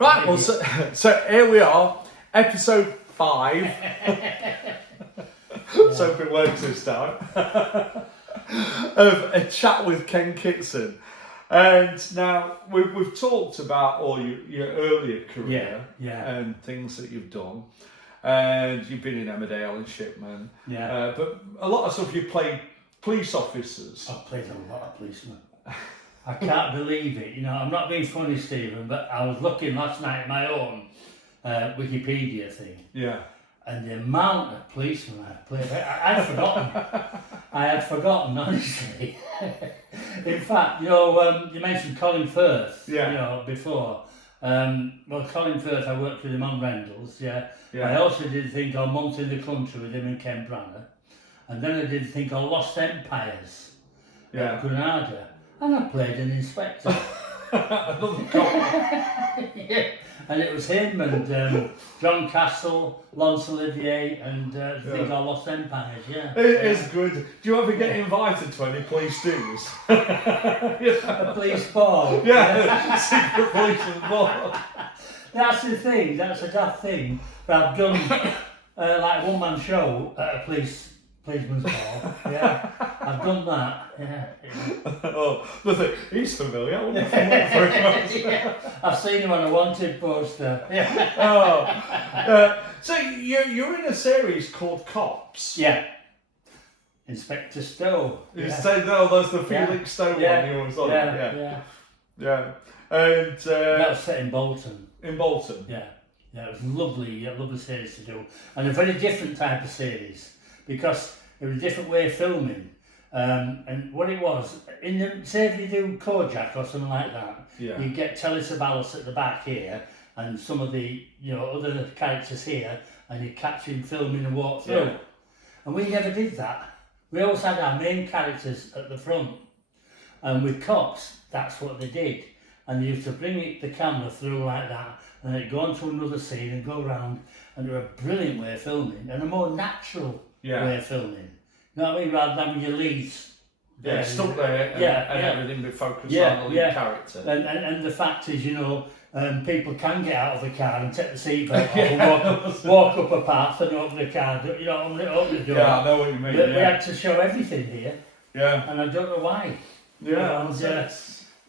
Right, well, so here we are, episode 5. Let's hope it works this time. Of a chat with Ken Kitson. And now we've talked about all your earlier career and things that you've done. And you've been in Emmerdale and Shipman. Yeah. But a lot of stuff you played police officers. I've played a lot of policemen. I can't believe it. You know, I'm not being funny, Stephen, but I was looking last night at my own Wikipedia thing. Yeah. And the amount of policemen I've played, I had forgotten. I had forgotten, honestly. In fact, you know, you mentioned Colin Firth, you know, before. Well, Colin Firth, I worked with him on Rendell's, I also did a thing called Month in the Country with him and Ken Branagh. And then I did a thing called Lost Empires at Granada. And I played an inspector. Another cop. And it was him and John Castle, Laurence Olivier, and I think I Lost Empires, It is good. Do you ever get invited to any police dues? A police ball. Secret police ball. That's the thing, that's a daft thing. But I've done like a one-man show at a policeman's ball. I've done that. Oh, listen, he's familiar. I wouldn't have thought very much. I've seen him on a wanted poster. So you're in a series called Cops. Yeah. Inspector Stowe. You say no, that's the Felix Stowe one you always on. Yeah. And that was set in Bolton. In Bolton. Yeah, it was lovely, a lovely series to do, and a very different type of series because it was a different way of filming. And what it was, say if you do Kojak or something like that, you get Telly Savalas at the back here, and some of the other characters here, and you catch him filming and walk through. Yeah. And we never did that. We always had our main characters at the front, and with Cops, that's what they did. And they used to bring the camera through like that, and then it'd go on to another scene and go round, and they were a brilliant way of filming, and a more natural way of filming. You know what I mean? Rather than having your leads stuck there and everything be focused on the lead character. And the fact is, people can get out of the car and take the seatbelt off and walk up a path and open the car, open the door. Yeah, I know what you mean. But we had to show everything here. Yeah. And I don't know why.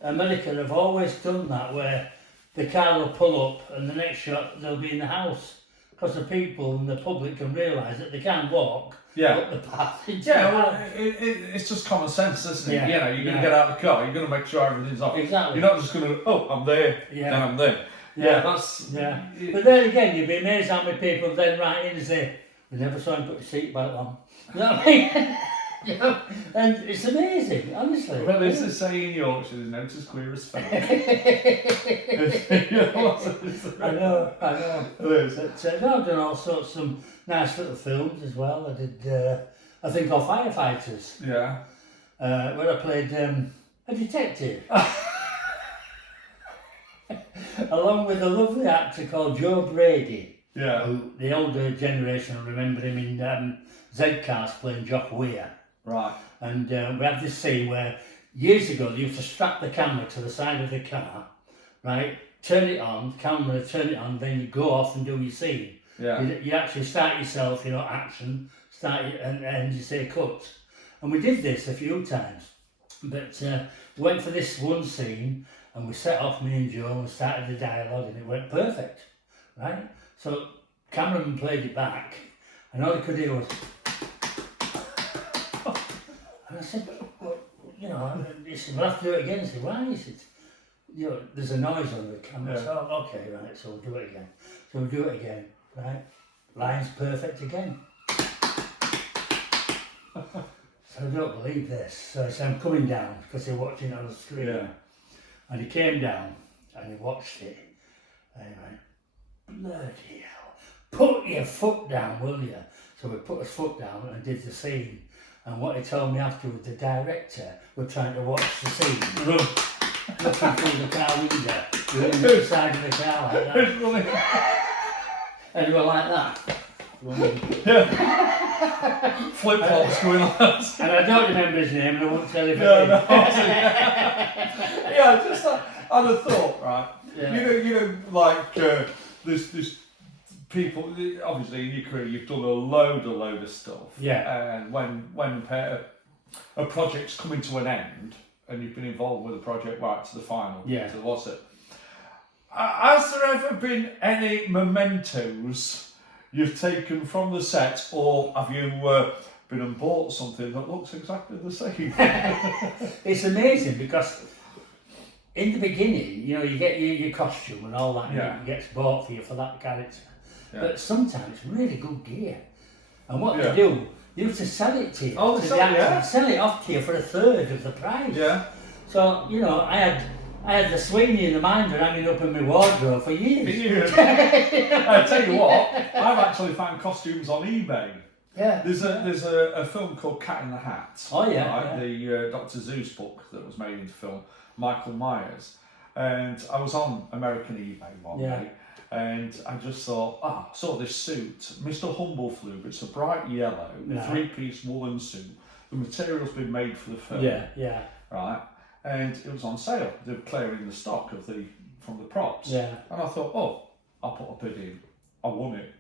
America have always done that, where the car will pull up and the next shot they'll be in the house, because the people and the public can realise that they can't walk up the path. It's just common sense, isn't it? You're going to get out of the car, you're going to make sure everything's off. Exactly. You're not just going to, I'm there, and I'm there. But then again, you'd be amazed how many people then write in and say, we never saw him put his seatbelt on. You know what I mean? And it's amazing, honestly. Well, there's a saying in Yorkshire, there's no as clear as space. I know. But, I've done all sorts of some nice little films as well. I did a thing called Firefighters. Yeah. Where I played a detective. Along with a lovely actor called Joe Brady. Yeah. Who the older generation will remember him in Z-Cast playing Jock Weir. Right. And we had this scene where years ago they used to strap the camera to the side of the car, right? Turn it on, then you go off and do your scene. Yeah. You actually start yourself, action, and you say cut. And we did this a few times. But we went for this one scene and we set off, me and Joe, and we started the dialogue and it went perfect, right? So cameraman played it back and all he could hear was... And I said, he said, we'll have to do it again. I said, why? He said, there's a noise on the camera. Yeah. So, okay, right, so we'll do it again. So we'll do it again, right? Line's perfect again. So I don't believe this. So I said, I'm coming down, because they're watching on the screen. Yeah. And he came down, and he watched it. And he went, bloody hell, put your foot down, will you? So we put his foot down and did the scene. And what he told me afterwards, the director were trying to watch the scene, looking through the car window, looking at the side of the car like that. And we were like that. Flip-flops going on. And I don't remember his name, and I won't tell you. I'd have thought, right? Yeah. You know, like there's people. Obviously, in your career, you've done a load of stuff. Yeah. And when a project's coming to an end, and you've been involved with the project right to the final, Yeah. to what's it? Has there ever been any mementos you've taken from the set, or have you been and bought something that looks exactly the same? It's amazing because in the beginning, you know, you get your costume and all that, and it gets bought for you for that character. Yeah. But sometimes it's really good gear. And what they do, they used to sell it to you. Oh, sell it off to you for a third of the price. Yeah. So, you know, I had the Sweeney and the Minder hanging up in my wardrobe for years. I tell you what, I've actually found costumes on eBay. Yeah. There's a film called Cat in the Hat. Oh yeah. Right? The Dr. Seuss book that was made into film, Michael Myers. And I was on American eBay one day, and I just thought, I saw this suit, Mr. Humbleflube. It's a bright yellow, 3-piece woolen suit. The material's been made for the film. Yeah. Right? And it was on sale. They were clearing the stock from the props. Yeah. And I thought, I'll put a bid in. I won it.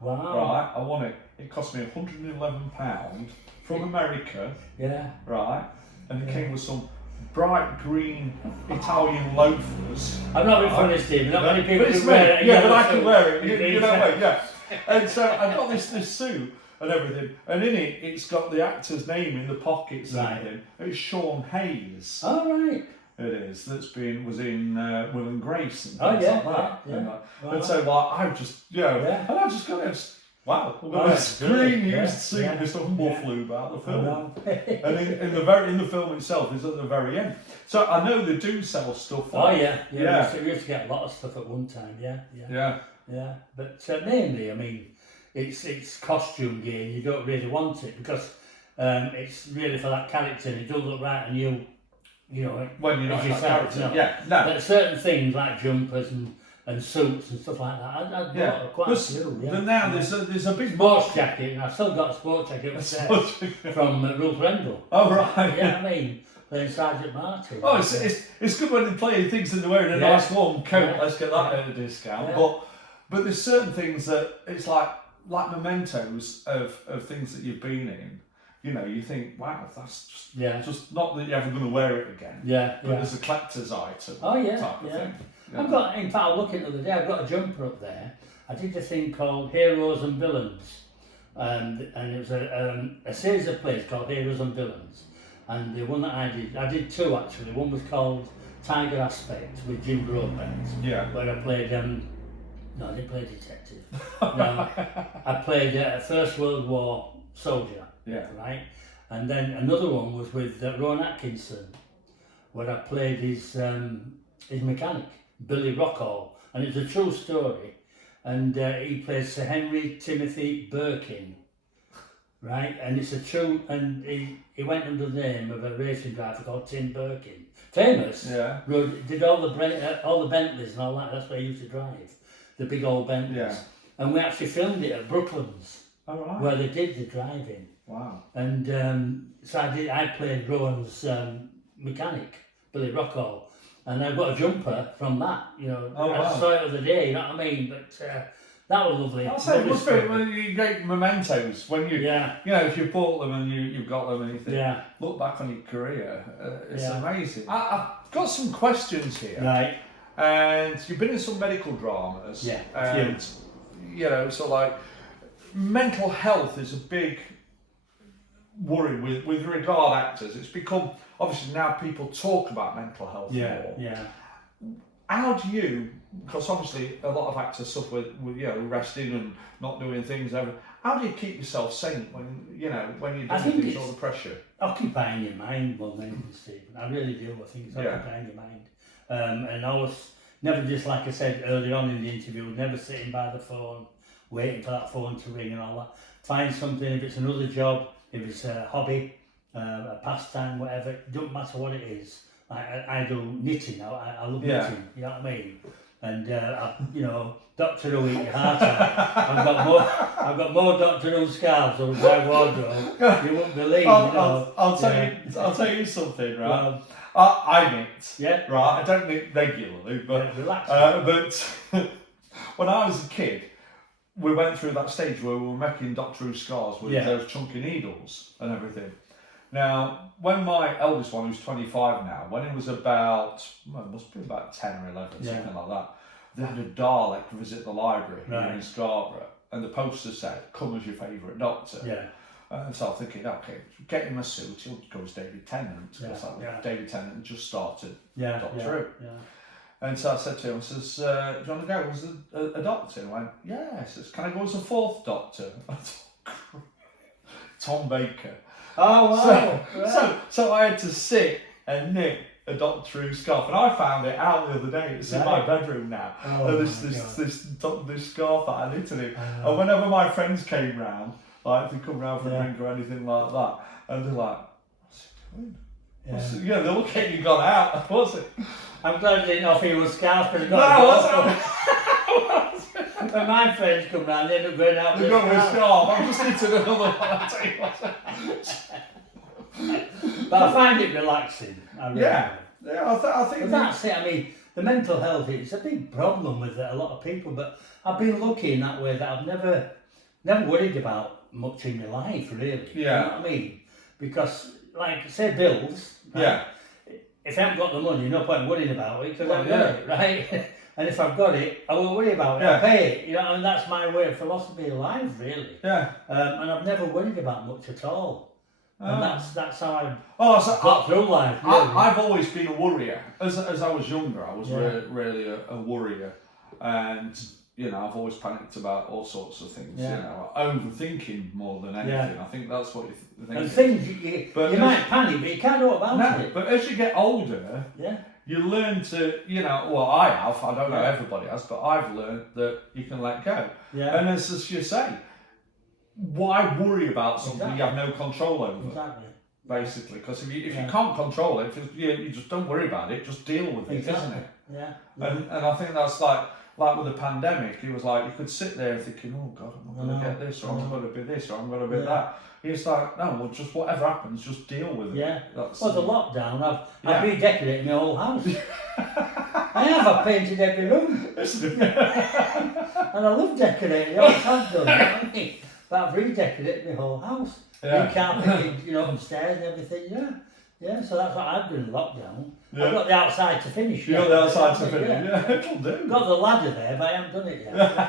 Wow. Right, I won it. It cost me £111 from America. Yeah. Right, and it came with some bright green Italian loafers. I'm not being funny, Steve. Not many people can wear it. Yeah, but I can wear it. You know what I mean? Yeah. And so I got this suit and everything, and in it, it's got the actor's name in the pockets and everything. It's Sean Hayes. Oh, right. It is. Was in Will and Grace and things like that. Yeah. And so like I just and I just got this. Wow, we've got this green used suit, Mr. Humbleflube out of the film. And in the film itself is at the very end. So I know they do sell stuff. Like, you have to get a lot of stuff at one time. Yeah. But mainly, I mean, it's costume gear. You don't really want it because it's really for that character. And it does look right on you. You know, when you're not yourself, But certain things like jumpers and suits and stuff like that, I'd bought quite a few. But now there's a big sports jacket, and I've still got a sports jacket upstairs from Ralph Rendell. Oh right. Yeah, I mean, playing Sergeant Martin. Oh, it's good when they're playing things and they're wearing a nice warm coat. Let's get that at a discount. But there's certain things that it's like mementos of things that you've been in. You know, you think, wow, that's just not that you're ever going to wear it again. But there's a collector's item. Type of thing. I've got, in fact, I was looking the other day, I've got a jumper up there. I did a thing called Heroes and Villains. And it was a series of plays called Heroes and Villains. And the one that I did two actually. One was called Tiger Aspect with Jim Broadbent. Where I played, no, I didn't play detective. No, I played a First World War soldier. Right, and then another one was with Rowan Atkinson, where I played his mechanic, Billy Rockall, and it's a true story. And he plays Sir Henry Timothy Birkin, right? And it's a true, and he went under the name of a racing driver called Tim Birkin, famous. Did all the Bentleys and all that. That's what he used to drive, the big old Bentleys. And we actually filmed it at Brooklands, where they did the driving. Wow. And so I played Rowan's mechanic, Billy Rockall, and I got a jumper from that, you know. I saw it the other day, you know what I mean? But that was lovely. I'll say, it must be you great mementos when you, you know, if you bought them and you've got them and you think, look back on your career, it's amazing. I've got some questions here. Right. And you've been in some medical dramas. Yeah. And, you know, so like, mental health is a big worry with regard actors. It's become, obviously now people talk about mental health more. How do you, because obviously a lot of actors suffer with resting and not doing things ever. How do you keep yourself sane when you're doing things under pressure? Occupying your mind more than anything, Stephen. I really do. I think it's occupying your mind. And I was never, just like I said earlier on in the interview, never sitting by the phone, waiting for that phone to ring and all that. Find something, if it's another job, if it's a hobby, a pastime, whatever, it doesn't matter what it is. I do knitting now, I love knitting, you know what I mean? And Doctor Who eat your heart out. I've got more Doctor Who scarves on my wardrobe. You wouldn't believe. I'll tell you something, right? I knit. Yeah. Right. I don't knit regularly, but but when I was a kid, we went through that stage where we were making Doctor Who scarves with those chunky needles and everything. Now, when my eldest one, who's 25 now, when he was about, it must be about 10 or 11, something like that, they had a Dalek visit the library here in Scarborough, and the poster said, "Come as your favourite Doctor." Yeah. And so I'm thinking, okay, get him a suit, he'll go as David Tennant, because David Tennant just started Doctor Who. Yeah. And so I said to him, I says, "Do you want to go as a Doctor?" And he went, "Yeah." I says, "Can I go as a fourth Doctor?" I thought, Tom Baker. Oh, wow. So I had to sit and knit a Doctor Who scarf, and I found it out the other day. It's in my bedroom now. This scarf that I knitted it. And whenever my friends came round, like if they come round for a drink or anything like that, and they're like, "What's he doing?" They look at you, gone out. What's it? I'm glad I didn't offer you a scarf because when my friends come round, they end up going out with a scarf. I'm just knitting another one. I'll tell you what. But I find it relaxing. I think. But that's it. I mean, the mental health, it's a big problem with a lot of people. But I've been lucky in that way that I've never worried about much in my life, really. Yeah. You know what I mean? Because, like, say bills. Right? Yeah. If I haven't got the money, no point worrying about it because I've got it, right? And if I've got it, I won't worry about it. I'll pay it. And that's my way of philosophy of life, really. Yeah. And I've never worried about much at all. And that's how I got through life. Really. I've always been a worrier. As I was younger, I was really a worrier, and I've always panicked about all sorts of things. Overthinking more than anything. I think that's what you think. And things you might panic, but you can't do about it. But as you get older, you learn to, I have. I don't know everybody has, but I've learned that you can let go. Yeah. And as you say, why worry about something you have no control over? Exactly. Basically, because if you can't control it, you just don't worry about it. Just deal with it, isn't it? Yeah. And I think that's like with the pandemic. It was like you could sit there thinking, "Oh God, I'm going to get this, or I'm going to be this, or I'm going to be that." It's like, no, well, just whatever happens, just deal with it. Yeah. The lockdown, I've redecorated my whole house. I've painted every room. And I love decorating. I always have done. But I've redecorated my whole house. Recarpeted, upstairs and everything. Yeah. So that's what I've done in lockdown. I've got the outside to finish. You've got the outside to finish. Yeah, it'll do. Got the ladder there, but I haven't done it yet. But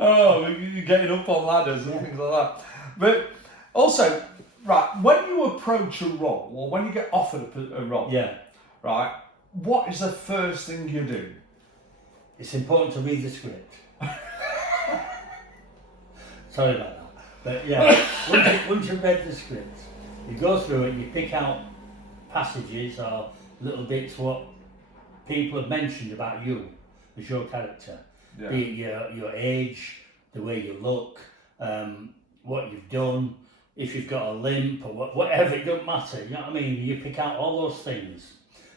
Oh, you're getting up on ladders and things like that. But also, right, when you approach a role, or when you get offered a role, right, what is the first thing you do? It's important to read the script. Sorry about that. But once you've read the script, you go through it, you pick out passages or little bits what people have mentioned about you as your character. Be it your age, the way you look, what you've done, if you've got a limp or whatever, it don't matter. You know what I mean? You pick out all those things,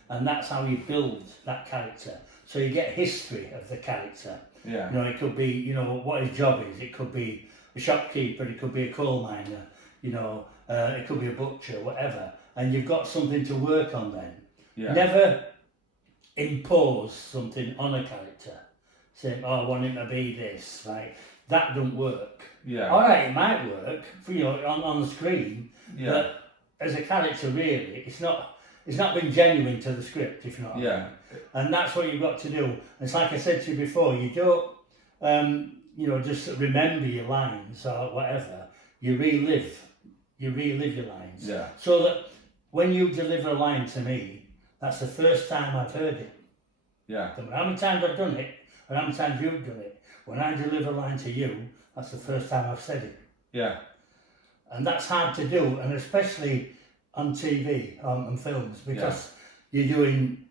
and that's how you build that character. So you get history of the character. Yeah. It could be, what his job is. It could be a shopkeeper. It could be a coal miner. It could be a butcher, whatever. And you've got something to work on then. Yeah. Never impose something on a character. Saying, I want him to be this, right? That don't work. Yeah. All right, it might work for on the screen, but as a character, really, it's not been genuine to the script, if you know what I mean. And that's what you've got to do. It's like I said to you before, you don't, just remember your lines or whatever. You relive your lines. Yeah. So that when you deliver a line to me, that's the first time I've heard it. Yeah. How many times I've done it, and how many times you've done it. When I deliver a line to you, that's the first time I've said it. Yeah. And that's hard to do, and especially on TV, on films, because you're doing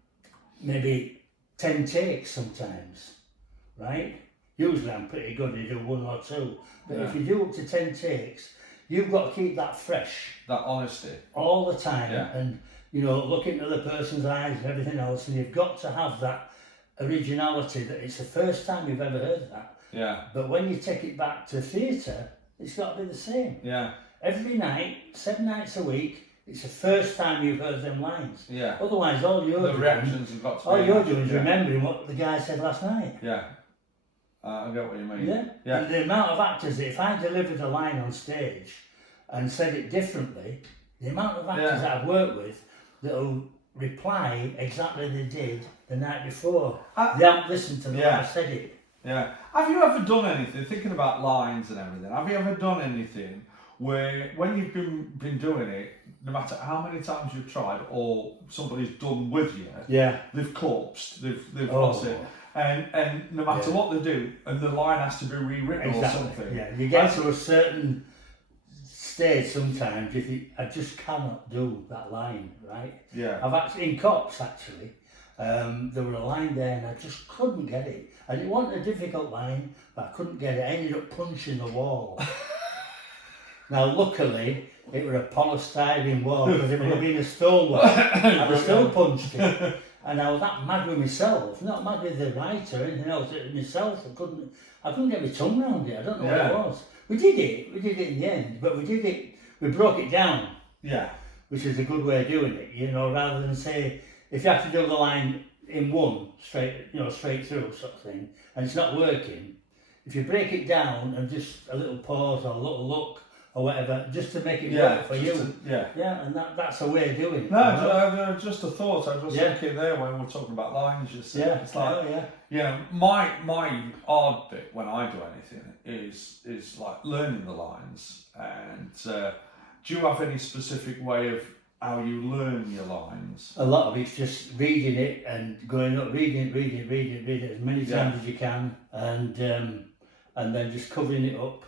maybe 10 takes sometimes, right? Usually I'm pretty good, you do 1 or 2. But if you do up to 10 takes, you've got to keep that fresh. That honesty. All the time. Yeah. And you know, look into the person's eyes and everything else, and you've got to have that originality that it's the first time you've ever heard that. Yeah. But when you take it back to theatre, it's got to be the same. Yeah. Every night, 7 nights a week, it's the first time you've heard them lines. Yeah. Otherwise, all you're doing, reactions have got to be all you're doing is remembering what the guy said last night. Yeah. I get what you mean. Yeah. Yeah. And the amount of actors, if I delivered a line on stage and said it differently, the amount of actors that I've worked with that'll reply exactly they did the night before. They haven't listened to the way I said it. Yeah. Have you ever done anything, thinking about lines and everything, have you ever done anything where when you've been doing it, no matter how many times you've tried or somebody's done with you, they've corpsed, they've lost it. And no matter what they do, and the line has to be rewritten or something. Yeah, you get to a certain stage sometimes, you think, I just cannot do that line, right? Yeah. I've actually, in Cops actually, there were a line there and I just couldn't get it. And it wasn't a difficult line, but I couldn't get it. I ended up punching the wall. Now, luckily, it was a polystyrene wall, because it would have been a stone wall. I'd have still punched it. And I was that mad with myself, not mad with the writer or anything else, myself. I couldn't get my tongue around it. I don't know what it was. We did it in the end, but we broke it down. Yeah. Which is a good way of doing it, you know, rather than say, if you have to do the line in one, straight through sort of thing, and it's not working, if you break it down and just a little pause or a little look or whatever, just to make it work for you. And that's a way of doing it. No, just a thought. I was just thinking there when we're talking about lines. It's like, my hard bit when I do anything is like learning the lines. And do you have any specific way of how you learn your lines? A lot of it's just reading it and going up, reading it as many times as you can, and then just covering it up,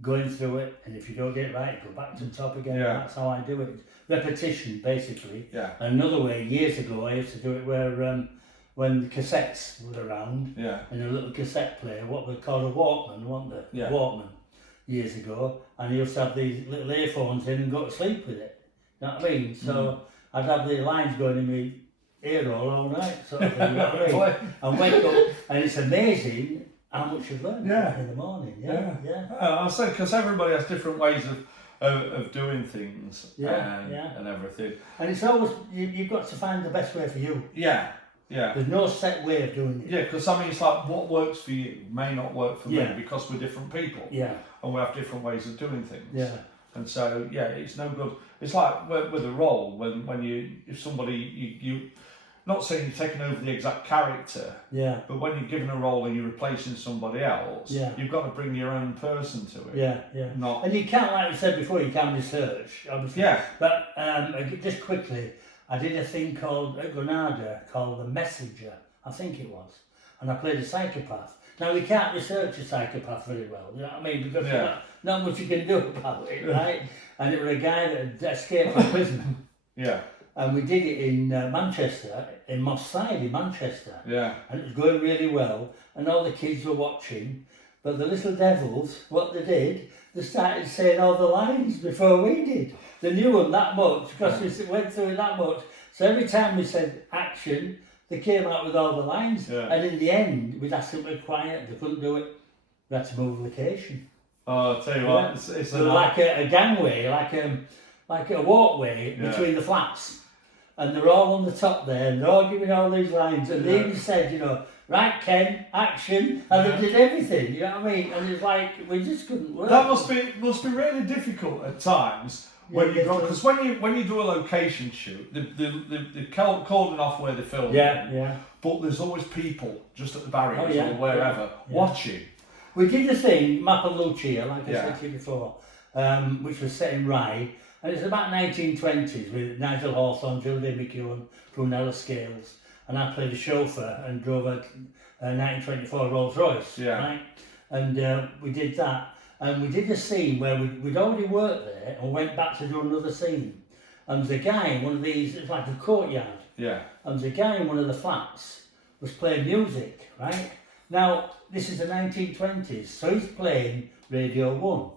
going through it, and if you don't get it right, go back to the top again. That's how I do it. Repetition, basically. Yeah. And another way, years ago, I used to do it where when the cassettes were around, and a little cassette player, what they called a Walkman, weren't they? Walkman, years ago, and you used to have these little earphones in and go to sleep with it. You know what I mean? So I'd have the lines going in my ear all night, sort of thing, you know what I mean? And wake up, and it's amazing how much you've learned in the morning. I say, because everybody has different ways of doing things and everything. And it's always, you've got to find the best way for you. Yeah. There's no set way of doing it. Yeah, because I mean, it's like what works for you may not work for me because we're different people. Yeah. And we have different ways of doing things. Yeah. And so, it's no good. It's like with a role, when if somebody, you not saying you're taking over the exact character, but when you're given a role and you're replacing somebody else, you've got to bring your own person to it. Not... And you can't, like we said before, you can research, obviously. But just quickly, I did a thing called, at Granada, called The Messenger, I think it was. And I played a psychopath. Now, we can't research a psychopath very well, you know what I mean? Because not much you can do about it, right? And it was a guy that had escaped from prison. And we did it in Manchester, in Moss Side in Manchester. And it was going really well, and all the kids were watching. But the little devils, what they did, they started saying all the lines before we did. They knew them that much, because we went through it that much. So every time we said action, they came out with all the lines. And in the end, we'd ask them to be quiet, they couldn't do it. We had to move location. Oh, I'll tell you what, it's like a gangway, like a walkway between the flats. And they're all on the top there, and they're all giving all these lines. And they even said, you know, right, Ken, action, and they did everything. You know what I mean? And it's like we just couldn't work. That must be really difficult at times when you go, because when you do a location shoot, they're calling off where they're filming. But there's always people just at the barriers or wherever watching. We did the thing, Mappa Lucia, like I said to you before, which was set in Rye. And it's about 1920s with Nigel Hawthorne, Gilday McEwen, Brunella Scales, and I played a chauffeur and drove a 1924 Rolls Royce, right? And we did that, and we did a scene where we'd already worked there and went back to do another scene. And the guy in one of these, it's like a courtyard, and the guy in one of the flats was playing music, right? Now, this is the 1920s, so he's playing Radio 1.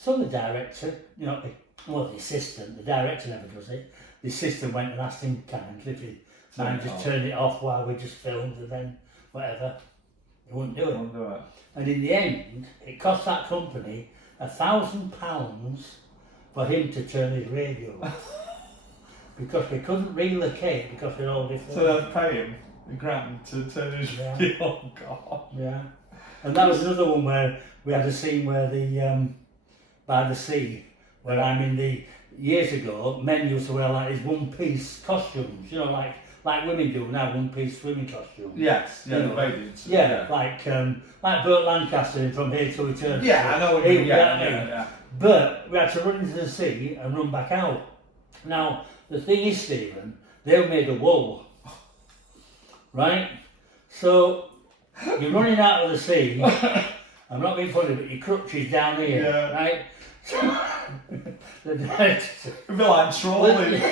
So the director, you know, the assistant, the director never does it, the assistant went and asked him kindly if he mind just turn it off while we just filmed, and then whatever. He wouldn't do it. And in the end, it cost that company £1,000 for him to turn his radio off. Because we couldn't relocate because we're all different. So they'd pay him £1,000 to turn his radio on. Oh, God. Yeah. And that was another one where we had a scene where by the sea, where I'm in the, years ago, men used to wear like these one-piece costumes, you know, like women do now, one-piece swimming costumes. Yes, yeah, the bathing suit. Like Burt Lancaster from Here to Eternity. Yeah, I know what you mean. Yeah. But we had to run into the sea and run back out. Now, the thing is, Stephen, they were made of wool, right? So, you're running out of the sea, I'm not being funny, but your crutch is down here, right? The director, a bit like trolling.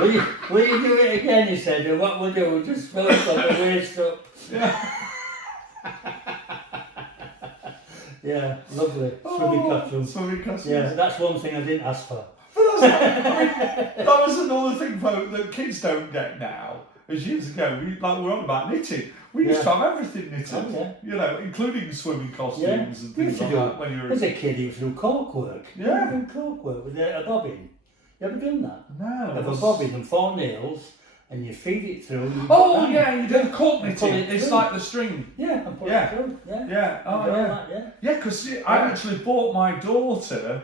will you do it again? He said, and what we'll do, we'll just fill it on the waist up. Yeah, lovely. Swimming costumes. Yeah, that's one thing I didn't ask for. But that was another thing, folk, that kids don't get now. As years ago, we're on about knitting. We used to have everything knitted, you know, including swimming costumes and things like that. When you were as a kid, you used to do cork work. Yeah. You do cork work with a bobbin. You ever done that? No. You have a bobbin and 4 nails, and you feed it through. You do the cork knitting. It's like the string. Yeah, and put it through. Yeah. Yeah. Oh, yeah. Yeah, because I actually bought my daughter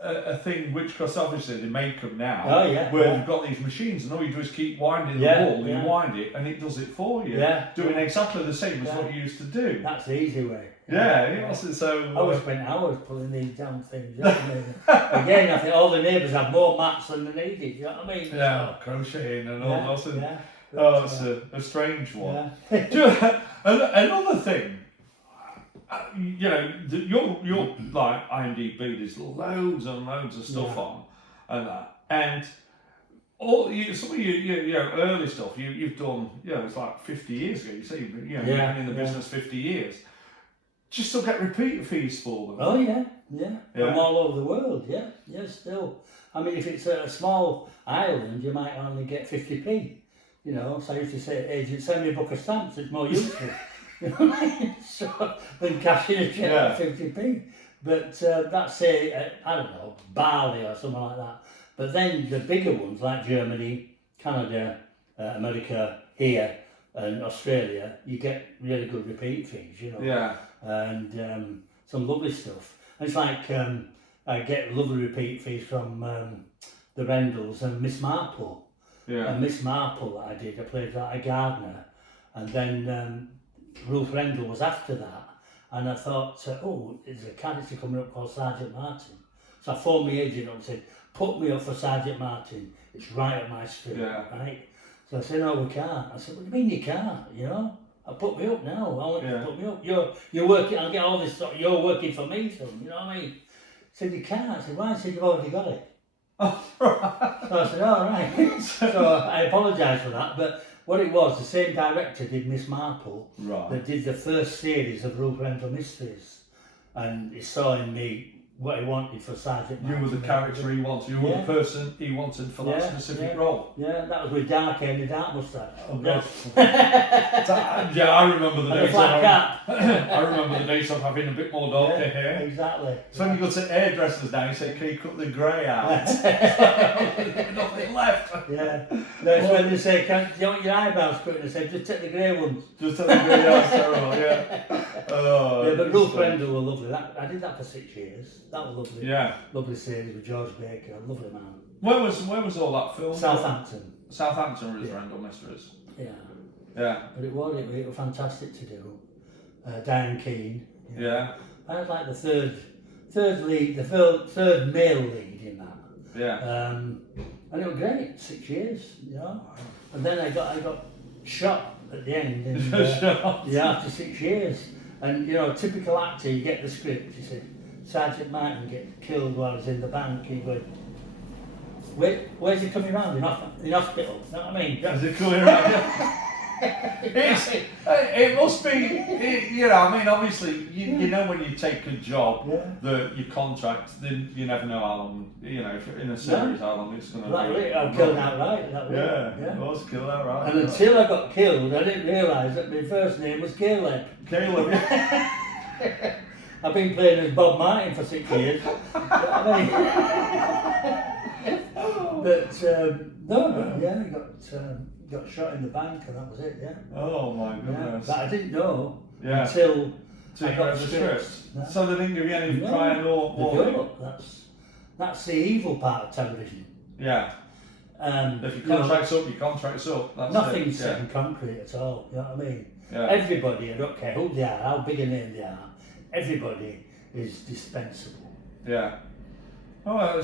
a thing which, because obviously they make them now, where they've got these machines, and all you do is keep winding the wool, you wind it, and it does it for you, doing exactly the same as what you used to do. That's the easy way. Yeah. So I would spend hours pulling these damn things. You know what I mean? Again, I think all the neighbours have more mats than they needed. You know what I mean? Yeah, crocheting and all that. It's a strange one. Yeah. Another thing. You know, you're like IMDb. There's loads and loads of stuff on, and that, and some of your early stuff you've done. It's like 50 years ago. You say you've been in the business 50 years. Do you still get repeat fees for them? Oh yeah. From all over the world. Yeah, still. I mean, if it's a small island, you might only get 50p. You know, so I used to say to agents, send me a book of stamps. It's more useful. You know what I mean? So, than cashing a check for 50p. But that's say, I don't know, Bali or something like that. But then the bigger ones like Germany, Canada, America, here, and Australia, you get really good repeat fees, you know. Yeah. And some lovely stuff. And it's like I get lovely repeat fees from the Rendalls and Miss Marple. Yeah. And Miss Marple that I did, I played like a gardener. And then Ruth Rendell was after that, and I thought, there's a character coming up called Sergeant Martin. So I phoned my agent up and said, put me up for Sergeant Martin, it's right up my street, right? So I said, no, we can't. I said, what do you mean you can't, you know? I'll put me up now, I want you to put me up. You're working, I'll get all this stuff, you're working for me, son, you know what I mean? He said, you can't. I said, why? He said, you've already got it. Oh, right. So I said, all right. So I apologise for that, but what it was, the same director did Miss Marple, that did the first series of Ruth Rendell Mysteries, and he saw in me what he wanted for Sergeant Martin. You were the character he wanted. You were the person he wanted for that specific role. Yeah, that was with dark hair and a dark moustache. Oh God. I remember the days. I remember the days of having a bit more darker hair. Exactly. So when you go to hairdressers now, you say, "Can you cut the grey out?" Nothing left. Yeah. That's when they say, "Do you want your eyebrows cut?" And I said, "Just take the grey ones." Just take the grey out. Terrible. Yeah. But Ruth Rendell were lovely. I did that for 6 years. That was lovely. Yeah. Lovely series with George Baker. A lovely man. Where was all that filmed? Southampton. Southampton was Rendell Mysteries. Yeah. Yeah. But it was fantastic to do. Diane Keane. Yeah. I was like the third lead, the third male lead in that. Yeah. And it was great. 6 years, you know. And then I got shot at the end. And, after 6 years. And you know, typical actor, you get the script. You say, Sergeant Martin gets killed while he's in the bank. He goes, where's he coming round? In hospital. You know what I mean? Is he coming round? It must be, you know, I mean, obviously, you know when you take a job that you contract, then you never know how long, you know, if you're in a series, how long it's going to be. I'm killed outright. It was killed outright. And until I got killed, I didn't realise that my first name was Caleb. Caleb, I've been playing as Bob Martin for 6 years. He got shot in the bank and that was it, Oh my goodness. But I didn't know until I got the script. So they didn't give you any prior warning? That's the evil part of television. Yeah. If your contract's up, your contract's up. That's nothing's set in concrete at all, you know what I mean? Yeah. Everybody, I don't care who they are, how big a name they are, everybody is dispensable. Yeah. Oh,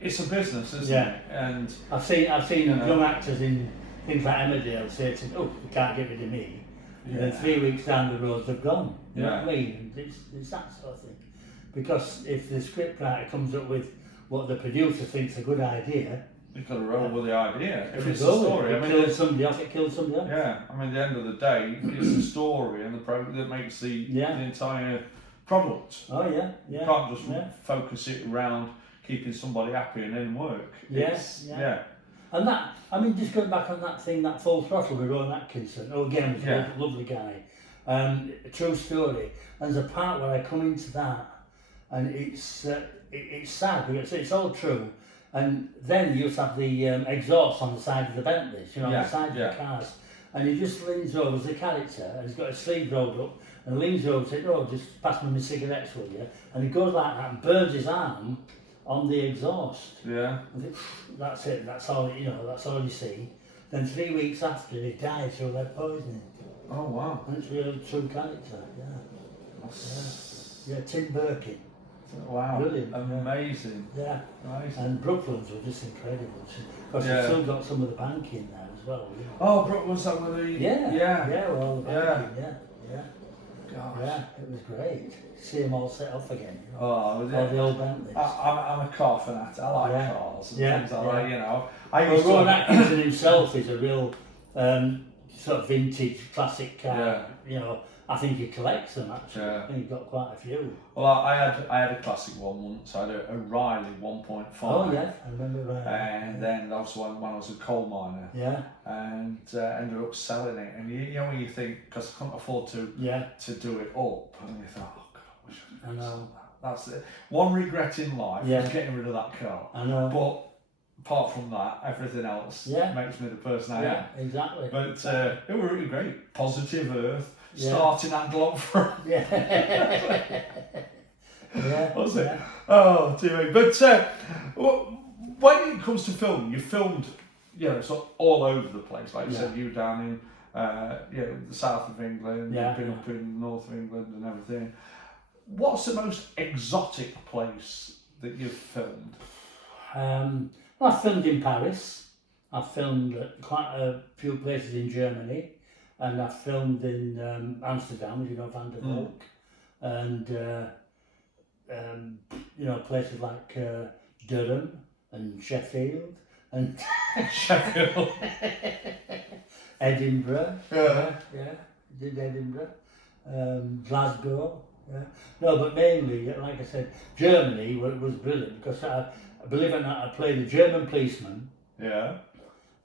it's a business, isn't it? And I've seen young actors in things like Emmerdale say to me, "Oh, you can't get rid of me," and then 3 weeks down the road they've gone. You know what I mean? And it's that sort of thing. Because if the scriptwriter comes up with what the producer thinks a good idea, you've got to roll with the idea. If it's the story, it kills somebody else. It kills somebody else. Yeah, I mean, at the end of the day, it's the story and the that makes the entire product. Oh yeah. You can't just focus it around keeping somebody happy and in work. Yes. And that, I mean, just going back on that thing, that Full Throttle with Rowan Atkinson. Oh, again, he's a lovely guy. A true story. And there's a part where I come into that, and it's sad because it's all true. And then you have the exhaust on the side of the Bentleys, you know, on the side of the cars. And he just leans over as a character, and he's got his sleeve rolled up, and leans over and says, "Oh, just pass me my cigarettes, will you?" And he goes like that and burns his arm on the exhaust. Yeah. I think, that's it, that's all, you know, that's all you see. Then 3 weeks after, he died through lead poisoning. Oh, wow. And it's a real true character, Yeah, Tim Birkin. Wow. Brilliant. Amazing. Yeah. Amazing. And Brooklands were just incredible. Because you've still got some of the bank in there as well. You know. Oh, Brooklands, that were the... Yeah, well, the bank in, yeah. Gosh. Yeah, it was great. See them all set off again. You know? Oh, was it? All the old Bentleys. I'm a car fanatic. I like cars and things like that, you know. Rowan Atkinson himself is a real sort of vintage classic car. You know, I think he collects them actually. I think he's got quite a few. Well, I had a classic one once. I had a Riley 1.5. Oh yeah, I remember Riley. And then that was when I was a coal miner. Yeah. And ended up selling it. And you know when you think, because I couldn't afford to do it up, and you thought, oh God, I wish I could sell that. That's it. One regret in life is getting rid of that car. I know. But apart from that, everything else makes me the person I am. Yeah, exactly. But it was really great. Positive Earth, starting at Glomford. Was it? Yeah. Oh, dear. But when it comes to film, you filmed, you know, sort of all over the place. Like you said, you were down in, the south of England, you've been up in the north of England and everything. What's the most exotic place that you've filmed? Well, I filmed in Paris. I filmed at quite a few places in Germany, and I filmed in Amsterdam, as you know, Van der Valk, and you know, places like Durham and Sheffield and Sheffield, Edinburgh. Did Edinburgh, Glasgow. No, but mainly, like I said, Germany was brilliant because believe it or not, I played a German policeman.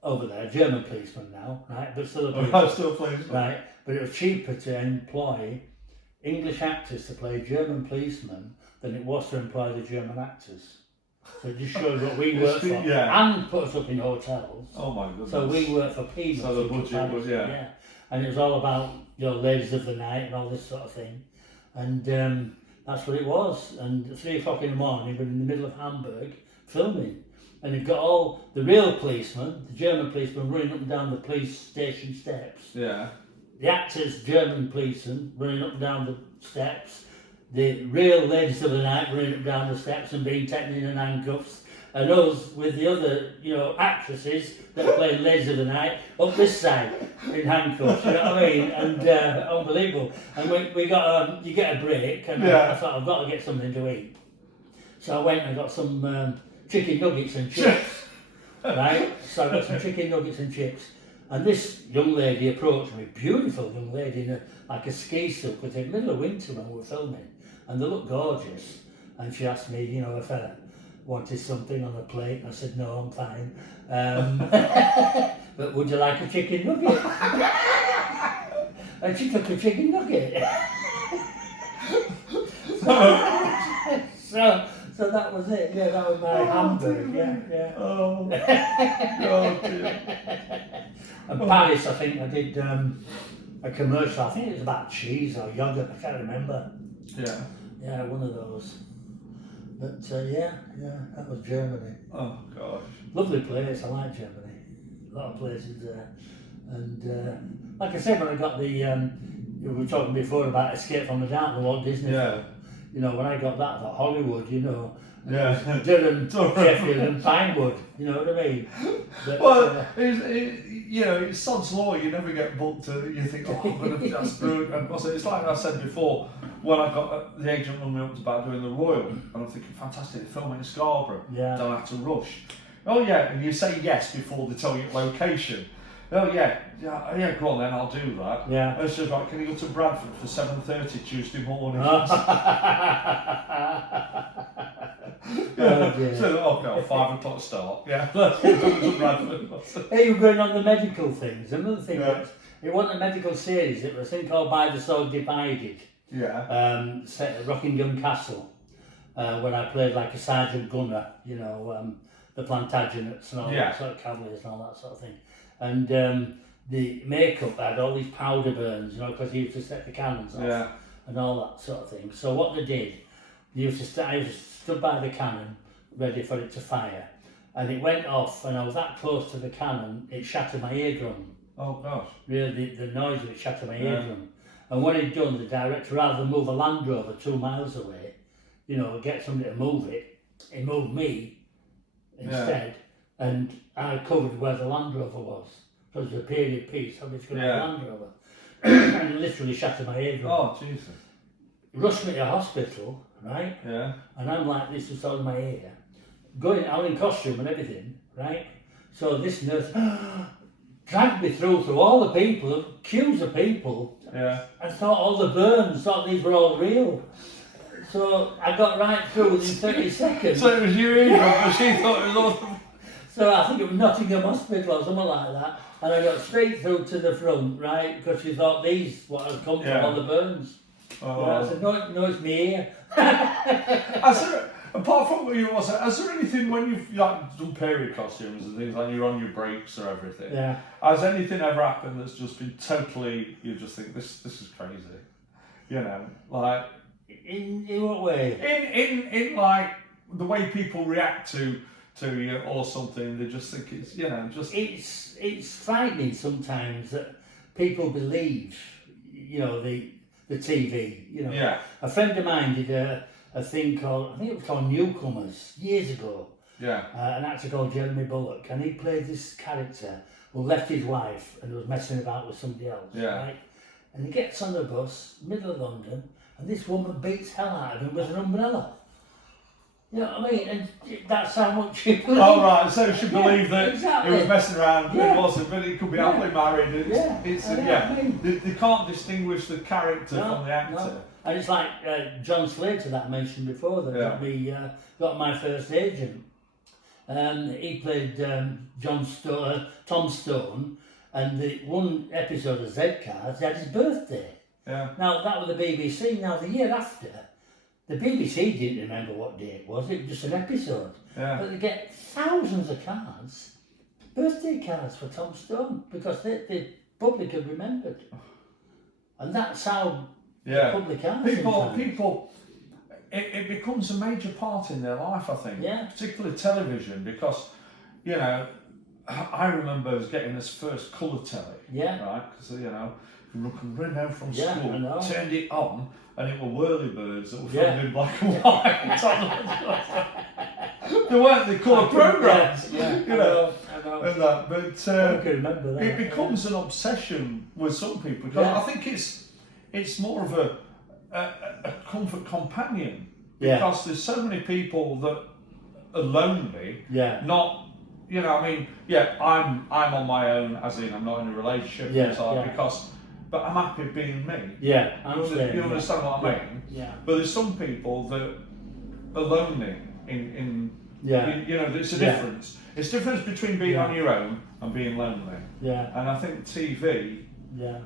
Over there, German policeman now, right? But still a policeman. Still policeman. Right, but it was cheaper to employ English actors to play German policemen than it was to employ the German actors. So it just showed what we worked for, and put us up in hotels. Oh my goodness! So we worked for peanuts. So the budget was and it was all about, you know, ladies of the night and all this sort of thing, and that's what it was. And at 3 o'clock in the morning, we're in the middle of Hamburg filming. And you've got all the real policemen, the German policemen running up and down the police station steps. Yeah. The actors, German policemen, running up and down the steps. The real ladies of the night running up and down the steps and being taken in handcuffs. And us with the other, you know, actresses that are playing ladies of the night up this side in handcuffs. You know what I mean? And unbelievable. And we got you get a break, and I thought I've got to get something to eat. So I went and got some chicken nuggets and chips, right? So I got some chicken nuggets and chips, And this young lady approached me, beautiful young lady in like a ski suit, because it's middle of winter when we were filming, and they looked gorgeous. And she asked me, you know, if I wanted something on the plate, and I said, no, I'm fine. But would you like a chicken nugget? And she took a chicken nugget. So that was it. Yeah, that was my hamburger. Yeah. Oh, God, dear. And Paris, I think I did a commercial. I think it was about cheese or yogurt. I can't remember. Yeah. Yeah, one of those. But yeah, that was Germany. Oh, gosh. Lovely place. I like Germany. A lot of places there. And like I said, when I got the, we were talking before about Escape from the Dark, the Walt Disney film. You know, when I got that, I thought Hollywood, you know. Yeah. Durham, Sheffield and Pinewood, you know what I mean? But, well, you know, it's sod's law, you never get booked to, you think, oh, that's brilliant. And also, it's like I said before, when I got the agent rung me up about doing the Royal, and I'm thinking, fantastic, they're filming in Scarborough, don't have to rush. Oh yeah, and you say yes before they tell you location. Oh yeah, go on then, I'll do that. Yeah. And it's just like, can you go to Bradford for 7:30 Tuesday morning? So, okay, 5 o'clock start. Yeah. Hey, you're going on the medical things. Another thing, it wasn't a medical series, it was a thing called By the Sword Divided. Yeah. Set at Rockingham Castle, where I played like a sergeant gunner, you know, the Plantagenets and all that sort of cavaliers and all that sort of thing. And the makeup had all these powder burns, you know, because he used to set the cannons off and all that sort of thing. So what they did, I stood by the cannon, ready for it to fire, and it went off, and I was that close to the cannon, it shattered my eardrum. Oh gosh. Really, the noise of it shattered my eardrum. And when he'd done, the director, rather than move a Land Rover 2 miles away, you know, get somebody to move it, he moved me instead, and I covered where the Land Rover was. So it was a period piece, so it's going to have a Land Rover. And it literally shattered my eardrum. Oh, Jesus. Rushed me to hospital, right? Yeah. And I'm like, this is all in my ear. Going out in costume and everything, right? So this nurse dragged me through all the people, queues of people, and thought all the burns, thought these were all real. So I got right through within 30 seconds. So it was your eardrum, but she thought it was all... So I think it was Nottingham Hospital or something like that. And I got straight through to the front, right? Because she thought these, what had come from all the burns. Oh. I said, no, it's me here. Apart from what you was, has there anything when you've like done period costumes and things like you're on your breaks or everything? Yeah. Has anything ever happened that's just been totally, you just think this is crazy? You know, like in what way? In like the way people react to you or something, they just think it's, you know, just it's frightening sometimes that people believe, you know, the TV, you know. Yeah. A friend of mine did a thing called, I think it was called Newcomers, years ago. Yeah. An actor called Jeremy Bullock, and he played this character who left his wife and was messing about with somebody else, right? And he gets on the bus, middle of London, and this woman beats hell out of him with an umbrella. You know what I mean? And that's how much she believed. Oh, right, so she believed that it was messing around, it wasn't, but it could be happily married. They can't distinguish the character from the actor. No. And it's like John Slater that I mentioned before that got my first agent. He played Tom Stone, and the one episode of Z-Cars, he had his birthday. Yeah. Now, that was the BBC. Now, the year after, the BBC didn't remember what day it was just an episode. Yeah. But they get thousands of cards, birthday cards for Tom Stone, because the public had remembered. And that's how the public are. People, it becomes a major part in their life, I think. Yeah. Particularly television, because, you know, I remember getting this first colour telly. Yeah. Right? Because, you know, you can run home from school, turned it on, and it were whirlybirds that were filmed in black and white. They weren't the colour programmes, you know. I know. And that, but I can remember that. it becomes an obsession with some people, because I think it's more of a comfort companion, because there's so many people that are lonely, not you know, I mean, yeah, I'm on my own, as in I'm not in a relationship, but I'm happy being me. Yeah, you understand what I mean? Yeah. But there's some people that are lonely in you know, there's a difference. It's a difference between being on your own and being lonely. Yeah. And I think TV. Yeah.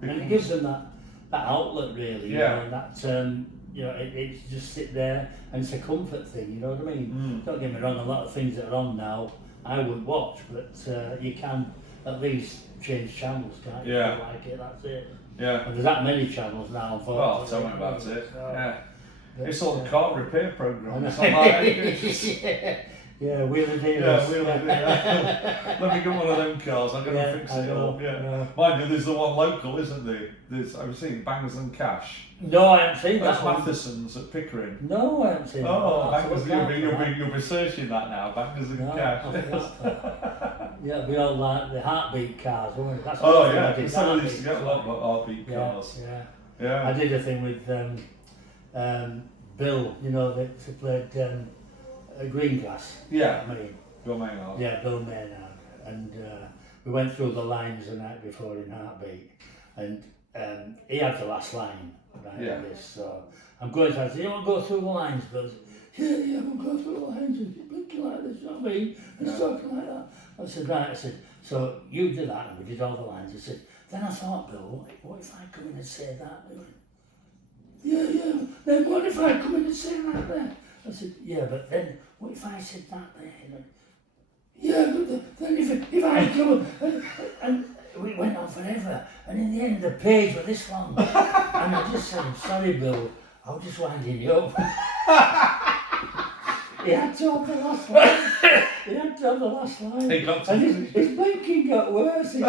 And it gives them that outlet, really. Yeah. You know, that you know, it's just sit there, and it's a comfort thing. You know what I mean? Don't get me wrong. A lot of things that are on now, I wouldn't watch, but you can at least change channels, can't you? Yeah. If you like it, that's it. Yeah. And there's that many channels now. Well, tell me about it. So, Yeah. but, It's all the car repair programs. Yeah, wheeler dealers. Yeah, wheeler dealers. Let me get one of them cars. I'm going to fix it up. Yeah. Mind you, there's the one local, isn't there? I've seen Bangers and Cash. No, I haven't seen That's that one. Matheson's at Pickering. No, I haven't seen that. Oh, Bangers, you'll be searching that now. Bangers and Cash. Yeah, it'll be all like the heartbeat cars, won't it? That's some of these get a lot of heartbeat cars. Yeah. I did a thing with Bill, you know, that played Green Glass. Yeah. I mean, Bill Maynard. Yeah, Bill Maynard. And we went through the lines the night before in Heartbeat, and he had the last line, right? Yeah. This, so I'm going to say, you want to go through the lines, Bill? Yeah, we'll go through the lines, and you're blinking like this, you know what I mean? And talking like that. I said, right, I said, so you did that, and we did all the lines. I said, then I thought, Bill, what if I come in and say that? He went, yeah, then what if I come in and say that there? I said, yeah, but then what if I said that there? He went, yeah, but then if I come and we went on forever, and in the end the page was this long, and I just said, I'm sorry, Bill, I was just winding you up. He had to have the last line. And his blinking got worse. His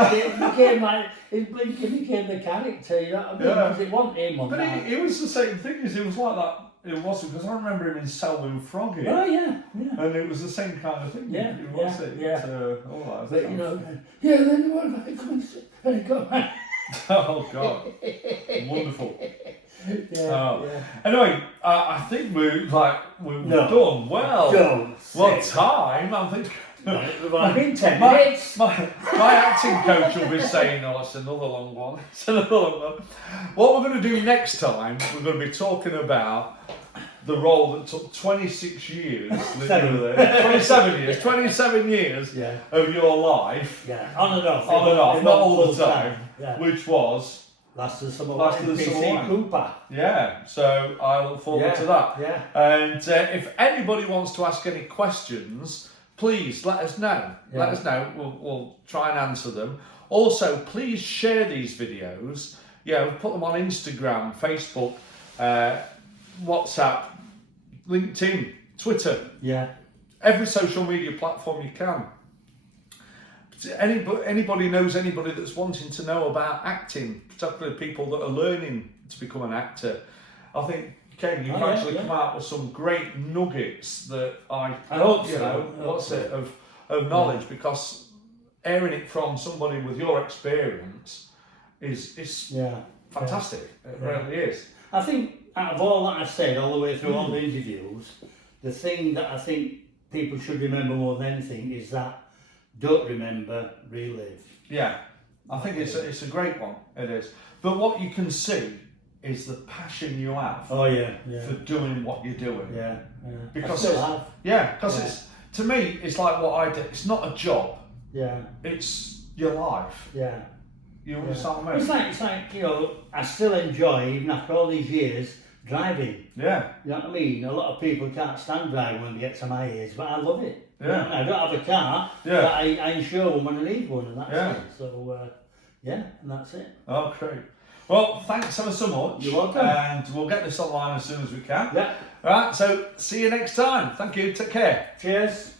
blinking became the character, you know what I mean? Because it wasn't him on that. But it was the same thing, it was like that. It wasn't, because I remember him in Selwyn Froggy. Oh, yeah. And it was the same kind of thing. Yeah. All that but, you know, then what if I come and say, and it got back. Oh, God. Wonderful. Yeah. Anyway, I think we're done well. What time? I think. I've been 10 minutes. My acting coach will be saying, "Oh, it's another long one. It's another long one." What we're going to do next time, we're going to be talking about the role that took 26 years, 27 years of your life. Yeah, on and off, not all the time. Which was. Last of the Summer PC Cooper. Yeah, so I look forward to that. Yeah. And if anybody wants to ask any questions, please let us know. Yeah. Let us know. We'll try and answer them. Also, please share these videos. Yeah, put them on Instagram, Facebook, WhatsApp, LinkedIn, Twitter. Yeah. Every social media platform you can. Anybody knows anybody that's wanting to know about acting, particularly people that are learning to become an actor. I think, Ken, you've actually come out with some great nuggets that I hope of knowledge, because airing it from somebody with your experience is fantastic. It really is. I think out of all that I've said all the way through all the interviews, the thing that I think people should remember more than anything is that don't remember, relive. Yeah, I think it's a great one. It is. But what you can see is the passion you have. For doing what you're doing. Yeah. Because it's to me, it's like what I do. It's not a job. Yeah. It's your life. Yeah. You understand what I mean? It's like you know, I still enjoy, even after all these years, driving. Yeah. You know what I mean? A lot of people can't stand driving when they get to my age, but I love it. Yeah. I don't have a car, but I insure one when I need one, and that's it. So, and that's it. Oh, great. Well, thanks ever so much. You're welcome. And we'll get this online as soon as we can. Yeah. All right, so see you next time. Thank you. Take care. Cheers.